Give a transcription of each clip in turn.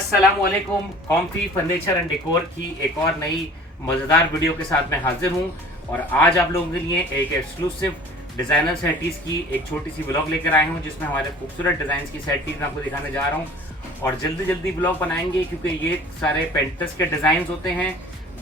अस्सलामुअलैकुम। Comfy furniture and decor की एक और नई मज़ेदार वीडियो के साथ मैं हाजिर हूं और आज आप लोगों के लिए एक एक्सक्लूसिव डिज़ाइनर सेटीज़ की एक छोटी सी ब्लॉग लेकर आए हूं, जिसमें हमारे खूबसूरत डिज़ाइन की सेटीज़ मैं आपको दिखाने जा रहा हूं। और जल्दी जल्दी ब्लॉग बनाएंगे क्योंकि ये सारे पेंटर्स के डिज़ाइन होते हैं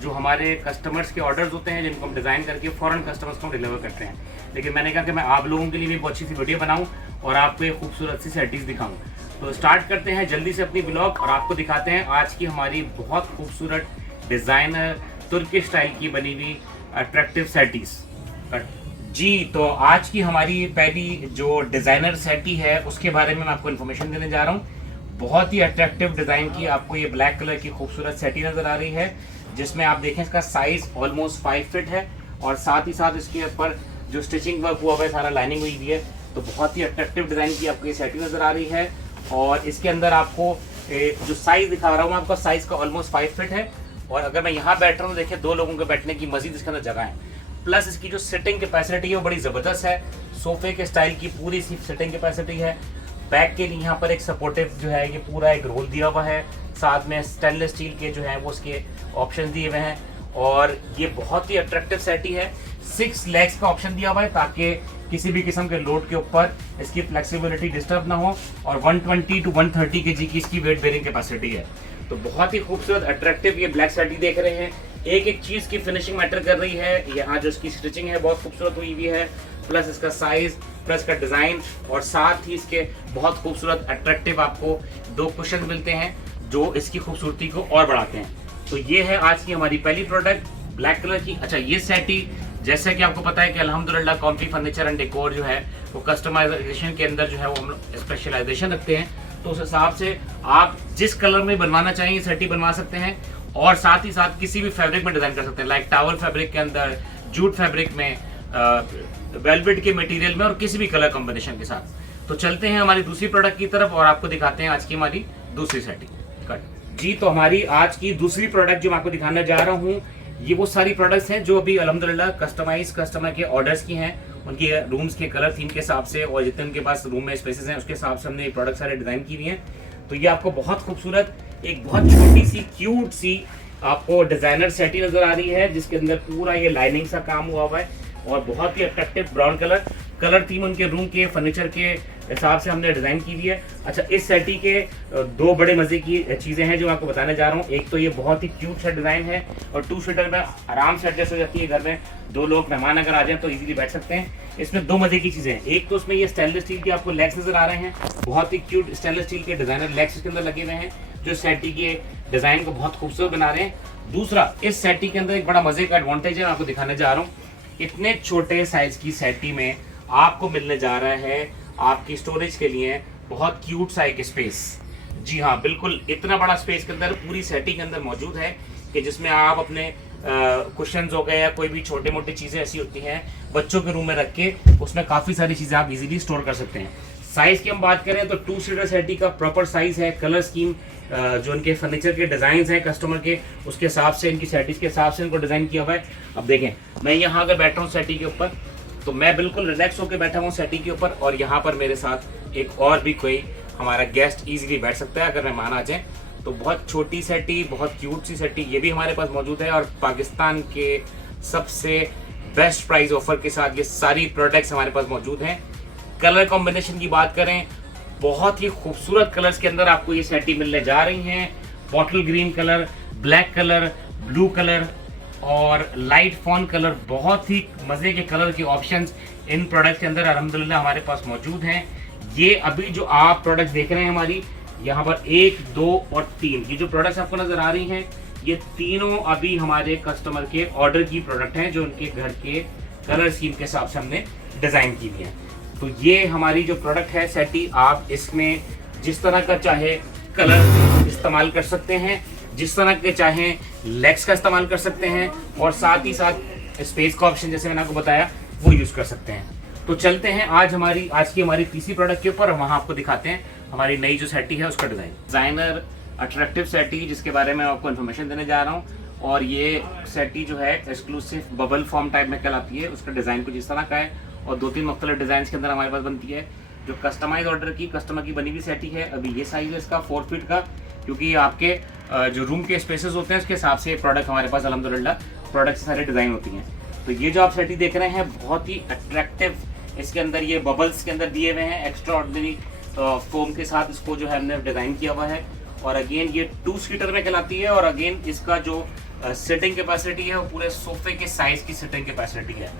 जो हमारे कस्टमर्स के ऑर्डर्स होते हैं, जिनको हम डिज़ाइन करके फ़ौरन कस्टमर्स को डिलीवर करते हैं। लेकिन मैंने कहा कि मैं आप लोगों के लिए भी बहुत अच्छी सी वीडियो बनाऊँ और आपको एक खूबसूरत सी सेटीज़ दिखाऊँ। तो स्टार्ट करते हैं जल्दी से अपनी ब्लॉग और आपको दिखाते हैं आज की हमारी बहुत खूबसूरत डिज़ाइनर तुर्की स्टाइल की बनी हुई अट्रैक्टिव सेटीज़। जी, तो आज की हमारी पहली जो डिज़ाइनर सेटी है उसके बारे में मैं आपको इन्फॉर्मेशन देने जा रहा हूँ। बहुत ही अट्रैक्टिव डिज़ाइन की आपको ये ब्लैक कलर की खूबसूरत सेटी नज़र आ रही है, जिसमें आप देखें इसका साइज़ ऑलमोस्ट 5 फीट है और साथ ही साथ इसके ऊपर जो स्टिचिंग वर्क हुआ है, सारा लाइनिंग हुई हुई है। तो बहुत ही अट्रैक्टिव डिज़ाइन की आपको ये सेटी नज़र आ रही है और इसके अंदर आपको जो साइज़ दिखा रहा हूँ आपका साइज़ का ऑलमोस्ट 5 फीट है। और अगर मैं यहाँ बैठ रहा हूँ, देखिए 2 लोगों के बैठने की मजीद इसके अंदर जगह है। प्लस इसकी जो सिटिंग कैपेसिटी है वो बड़ी ज़बरदस्त है, सोफे के स्टाइल की पूरी सी सिटिंग कैपेसिटी है। बैक के लिए यहाँ पर एक सपोर्टिव जो है ये पूरा एक रोल दिया हुआ है, साथ में स्टेनलेस स्टील के जो है वो उसके ऑप्शन दिए हुए हैं। और ये बहुत ही अट्रैक्टिव सेटी है। 6 लेग्स का ऑप्शन दिया हुआ है ताकि किसी भी किस्म के लोड के ऊपर इसकी फ्लेक्सिबिलिटी डिस्टर्ब ना हो। और 120 to 130 kg की इसकी वेट बेरिंग कैपेसिटी है। तो बहुत ही खूबसूरत अट्रैक्टिव ये ब्लैक सेटी देख रहे हैं। एक एक चीज़ की फिनिशिंग मैटर कर रही है। यहाँ जो इसकी स्टिचिंग है बहुत खूबसूरत हुई हुई है, प्लस इसका साइज, प्लस का डिज़ाइन और साथ ही इसके बहुत खूबसूरत अट्रैक्टिव आपको 2 कुशन मिलते हैं जो इसकी खूबसूरती को और बढ़ाते हैं। तो ये है आज की हमारी पहली प्रोडक्ट ब्लैक कलर की। अच्छा, ये सेटी जैसा कि आपको पता है कि अल्हम्दुलिल्लाह कॉम्फी फर्नीचर एंड डेकोर जो है वो कस्टमाइजेशन के अंदर जो है वो हम स्पेशलाइजेशन रखते हैं। तो उस हिसाब से आप जिस कलर में बनवाना चाहिए सेटी बनवा सकते हैं और साथ ही साथ किसी भी फैब्रिक में डिज़ाइन कर सकते हैं, लाइक टावल फैब्रिक के अंदर, जूट फैब्रिक में, वेलवेट के मटेरियल में और किसी भी कलर कॉम्बिनेशन के साथ। तो चलते हैं हमारी दूसरी प्रोडक्ट की तरफ और आपको दिखाते हैं आज की हमारी दूसरी सेटी। कट जी, तो हमारी आज की दूसरी प्रोडक्ट जो मैं आपको दिखाने जा रहा हूँ ये वो सारी प्रोडक्ट्स हैं जो अभी अल्हम्दुलिल्लाह कस्टमर के ऑर्डर्स की हैं, उनके रूम्स के कलर थीम के हिसाब से और जितने उनके पास रूम में स्पेसेस हैं उसके हिसाब से हमने ये प्रोडक्ट सारे डिज़ाइन की हुई हैं। तो ये आपको बहुत खूबसूरत एक बहुत छोटी सी क्यूट सी आपको डिज़ाइनर सेटी नज़र आ रही है, जिसके अंदर पूरा ये लाइनिंग सा काम हुआ है और बहुत ही अट्रैक्टिव ब्राउन कलर थीम उनके रूम के फर्नीचर के हिसाब से हमने डिज़ाइन की हुई है। अच्छा, इस सेटी के 2 बड़े मज़े की चीज़ें हैं जो मैं आपको बताने जा रहा हूँ। एक तो ये बहुत ही क्यूट सा डिज़ाइन है और 2 सीटर में आराम से एडजस्ट हो जाती है। घर में 2 लोग मेहमान अगर आ जाएं तो इजीली बैठ सकते हैं। इसमें 2 मज़े की चीज़ें हैं। एक तो उसमें ये स्टेनलेस स्टील के आपको लेग्स नज़र आ रहे हैं, बहुत ही क्यूट स्टेनलेस स्टील के डिज़ाइनर लेग्स इसके अंदर लगे हुए हैं जो सेटी के डिज़ाइन को बहुत खूबसूरत बना रहे हैं। दूसरा, इस सेटी के अंदर एक बड़ा मज़े का एडवांटेज है, मैं आपको दिखाने जा रहा हूँ। इतने छोटे साइज़ की सेटी में आपको मिलने जा रहा है आपकी स्टोरेज के लिए बहुत क्यूट सा एक स्पेस। जी हाँ, बिल्कुल इतना बड़ा स्पेस के अंदर पूरी सेटिंग के अंदर मौजूद है कि जिसमें आप अपने कुशन्स हो गए या कोई भी छोटे मोटे चीज़ें ऐसी होती हैं बच्चों के रूम में रख के उसमें काफ़ी सारी चीज़ें आप इजीली स्टोर कर सकते हैं। साइज़ की हम बात करें तो 2 सीटर सेटी का प्रॉपर साइज़ है। कलर स्कीम जो इनके फर्नीचर के डिज़ाइन हैं कस्टमर के, उसके हिसाब से इनकी सेटीज़ के हिसाब से इनको डिज़ाइन किया हुआ है। अब देखें, मैं यहाँ अगर बैठा हूँ सेटी के ऊपर तो मैं बिल्कुल रिलैक्स होकर बैठा हूँ सेटी के ऊपर और यहाँ पर मेरे साथ एक और भी कोई हमारा गेस्ट इजीली बैठ सकता है अगर मेहमान आ जाए। तो बहुत छोटी सेटी, बहुत क्यूट सी सेटी ये भी हमारे पास मौजूद है और पाकिस्तान के सबसे बेस्ट प्राइस ऑफर के साथ ये सारी प्रोडक्ट्स हमारे पास मौजूद हैं। कलर कॉम्बिनेशन की बात करें, बहुत ही खूबसूरत कलर्स के अंदर आपको ये सेटी मिलने जा रही हैं। Bottle green colour, black colour, blue colour और लाइट फॉन कलर, बहुत ही मज़े के कलर के ऑप्शंस इन प्रोडक्ट्स के अंदर अल्हम्दुलिल्लाह हमारे पास मौजूद हैं। ये अभी जो आप प्रोडक्ट्स देख रहे हैं हमारी यहाँ पर 1, 2 और 3 ये जो प्रोडक्ट्स आपको नज़र आ रही हैं ये तीनों अभी हमारे कस्टमर के ऑर्डर की प्रोडक्ट हैं जो उनके घर के कलर स्कीम के हिसाब से हमने डिज़ाइन की हुई है। तो ये हमारी जो प्रोडक्ट है सेटी, आप इसमें जिस तरह का चाहे कलर इस्तेमाल कर सकते हैं, जिस तरह के चाहें लेग्स का इस्तेमाल कर सकते हैं और साथ ही साथ स्पेस का ऑप्शन जैसे मैंने आपको बताया वो यूज़ कर सकते हैं। तो चलते हैं आज की हमारी तीसरी प्रोडक्ट के ऊपर, वहाँ आपको दिखाते हैं हमारी नई जो सेटी है उसका डिज़ाइनर अट्रैक्टिव सेटी जिसके बारे में आपको इन्फॉर्मेशन देने जा रहा हूँ। और ये सेटी जो है एक्सक्लूसिव बबल फॉर्म टाइप में कहलाती है। उसका डिज़ाइन कुछ इस तरह का है और 2-3 मुख्तलिफ डिज़ाइन के अंदर हमारे पास बनती है। जो कस्टमाइज ऑर्डर की कस्टमर की बनी हुई सेटी है, अभी ये साइज़ है इसका 4 फीट का क्योंकि ये आपके जो रूम के स्पेसेस होते हैं उसके हिसाब से प्रोडक्ट हमारे पास अल्हम्दुलिल्लाह प्रोडक्ट से सारे डिज़ाइन होती हैं। तो ये जो आप सेटी देख रहे हैं बहुत ही अट्रैक्टिव, इसके अंदर ये बबल्स के अंदर दिए हुए हैं एक्स्ट्रा ऑर्डिनरी फोम के साथ, इसको जो है हमने डिज़ाइन किया हुआ है। और अगेन ये 2 सीटर में कहलाती है, और अगेन इसका जो सिटिंग कैपेसिटी है वो पूरे सोफे के साइज़ की सिटिंग कैपेसिटी है।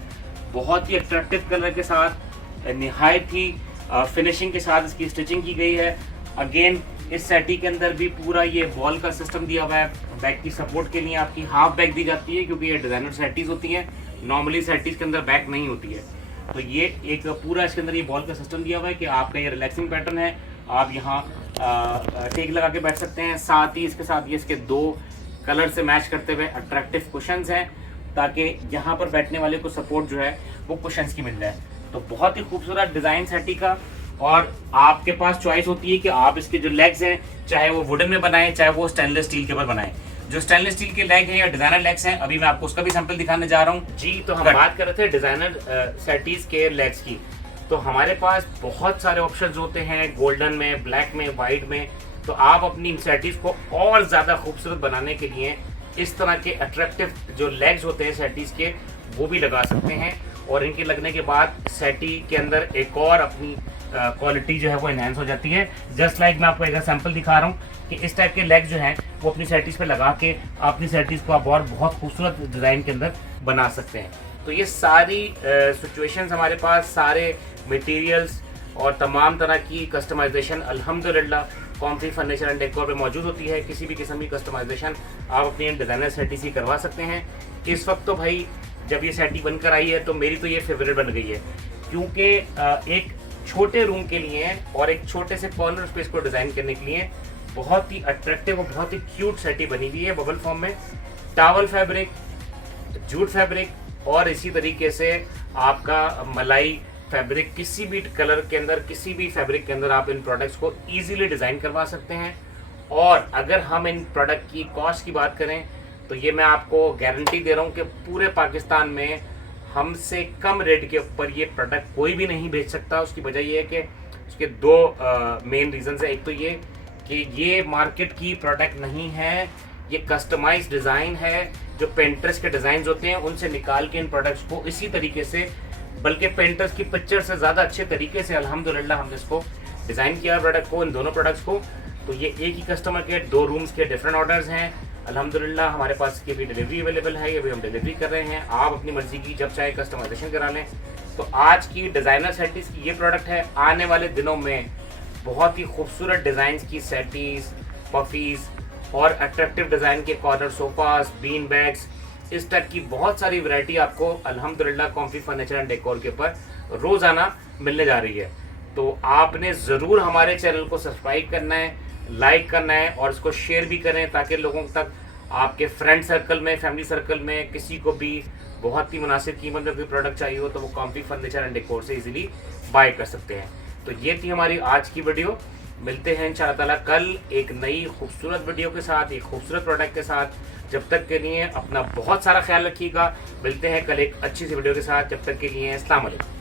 बहुत ही अट्रैक्टिव कलर के साथ, निहायत ही फिनिशिंग के साथ इसकी स्टिचिंग की गई है। अगेन इस सेटी के अंदर भी पूरा ये बॉल का सिस्टम दिया हुआ है। बैक की सपोर्ट के लिए आपकी हाफ बैक दी जाती है, क्योंकि ये डिज़ाइनर सेटीज़ होती हैं, नॉर्मली सेटीज़ के अंदर बैक नहीं होती है। तो ये एक पूरा इसके अंदर ये बॉल का सिस्टम दिया हुआ है कि आपका ये रिलैक्सिंग पैटर्न है, आप यहाँ टेक लगा के बैठ सकते हैं। साथ ही इसके साथ ये इसके 2 कलर से मैच करते हुए अट्रैक्टिव कुशंस हैं, ताकि यहाँ पर बैठने वाले को सपोर्ट जो है वो कुशंस की मिल जाए। तो बहुत ही खूबसूरत डिज़ाइन सेटी का, और आपके पास चॉइस होती है कि आप इसके जो लेग्स हैं चाहे वो वुडन में बनाएं चाहे वो स्टेनलेस स्टील के ऊपर बनाएं। जो स्टेनलेस स्टील के लेग हैं या डिज़ाइनर लेग्स हैं, अभी मैं आपको उसका भी सैंपल दिखाने जा रहा हूँ जी। तो हम बात कर रहे थे डिज़ाइनर सेटीज़ के लेग्स की, तो हमारे पास बहुत सारे ऑप्शंस होते हैं, गोल्डन में, ब्लैक में, वाइट में। तो आप अपनी सेटीज़ को और ज़्यादा खूबसूरत बनाने के लिए इस तरह के अट्रैक्टिव जो लेग्स होते हैं सेटीज़ के वो भी लगा सकते हैं, और इनके लगने के बाद सेटी के अंदर एक और अपनी क्वालिटी जो है वो एनहांस हो जाती है। जस्ट लाइक मैं आपको एक एग्जांपल दिखा रहा हूँ कि इस टाइप के लेग्स जो हैं वो अपनी सेटीज़ पे लगा के अपनी सेटीज़ को आप और बहुत खूबसूरत डिज़ाइन के अंदर बना सकते हैं। तो ये सारी सिचुएशंस हमारे पास, सारे मटेरियल्स और तमाम तरह की कस्टमाइजेशन अल्हम्दुलिल्लाह कॉम्फी फर्नीचर एंड डेकोर पे मौजूद होती है। किसी भी किस्म की कस्टमाइजेशन आप अपनी डिज़ाइनर सेटी से करवा सकते हैं। इस वक्त तो भाई जब ये सेटी बनकर आई है तो मेरी तो ये फेवरेट बन गई है, क्योंकि एक छोटे रूम के लिए और एक छोटे से कॉर्नर स्पेस को डिज़ाइन करने के लिए बहुत ही अट्रैक्टिव और बहुत ही क्यूट सेटी बनी हुई है बबल फॉर्म में। टावल फैब्रिक, जूट फैब्रिक और इसी तरीके से आपका मलाई फैब्रिक, किसी भी कलर के अंदर, किसी भी फैब्रिक के अंदर आप इन प्रोडक्ट्स को ईजिली डिज़ाइन करवा सकते हैं। और अगर हम इन प्रोडक्ट की कॉस्ट की बात करें तो ये मैं आपको गारंटी दे रहा हूँ कि पूरे पाकिस्तान में हमसे कम रेट के ऊपर ये प्रोडक्ट कोई भी नहीं बेच सकता। उसकी वजह ये है कि उसके 2 मेन रीज़न्स है। एक तो ये कि ये मार्केट की प्रोडक्ट नहीं है, ये कस्टमाइज डिज़ाइन है। जो पेंटर्स के डिज़ाइन होते हैं उनसे निकाल के इन प्रोडक्ट्स को इसी तरीके से, बल्कि पेंटर्स की पिक्चर से ज़्यादा अच्छे तरीके से अल्हम्दुलिल्लाह हमने इसको डिज़ाइन किया प्रोडक्ट को, इन दोनों प्रोडक्ट्स को। तो ये एक ही कस्टमर के 2 रूम्स के डिफरेंट ऑर्डर्स हैं। अल्हम्दुलिल्लाह हमारे पास इसकी भी डिलीवरी अवेलेबल है, ये भी हम डिलीवरी कर रहे हैं। आप अपनी मर्ज़ी की जब चाहे कस्टमाइजेशन करा लें। तो आज की डिज़ाइनर सेटीज़ की ये प्रोडक्ट है। आने वाले दिनों में बहुत ही खूबसूरत डिज़ाइन की सेटीज़, पफीज़ और अट्रैक्टिव डिज़ाइन के कॉर्नर सोफ़ास, बीन बैग्स, इस टाइप की बहुत सारी वैरायटी आपको अल्हम्दुलिल्लाह कॉम्फी फर्नीचर एंड डेकोर के ऊपर रोज़ाना मिलने जा रही है। तो आपने ज़रूर हमारे चैनल को सब्सक्राइब करना है, लाइक करना है और इसको शेयर भी करें, ताकि लोगों तक, आपके फ्रेंड सर्कल में, फैमिली सर्कल में किसी को भी बहुत ही मुनासिब कीमत में कोई प्रोडक्ट चाहिए हो तो वो कॉम्फी फर्नीचर एंड डेकोर से इजीली बाय कर सकते हैं। तो ये थी हमारी आज की वीडियो। मिलते हैं इंशाअल्लाह ताला कल एक नई खूबसूरत वीडियो के साथ, एक खूबसूरत प्रोडक्ट के साथ। जब तक के लिए अपना बहुत सारा ख्याल रखिएगा। मिलते हैं कल एक अच्छी सी वीडियो के साथ। जब तक के लिए अस्सलाम वालेकुम।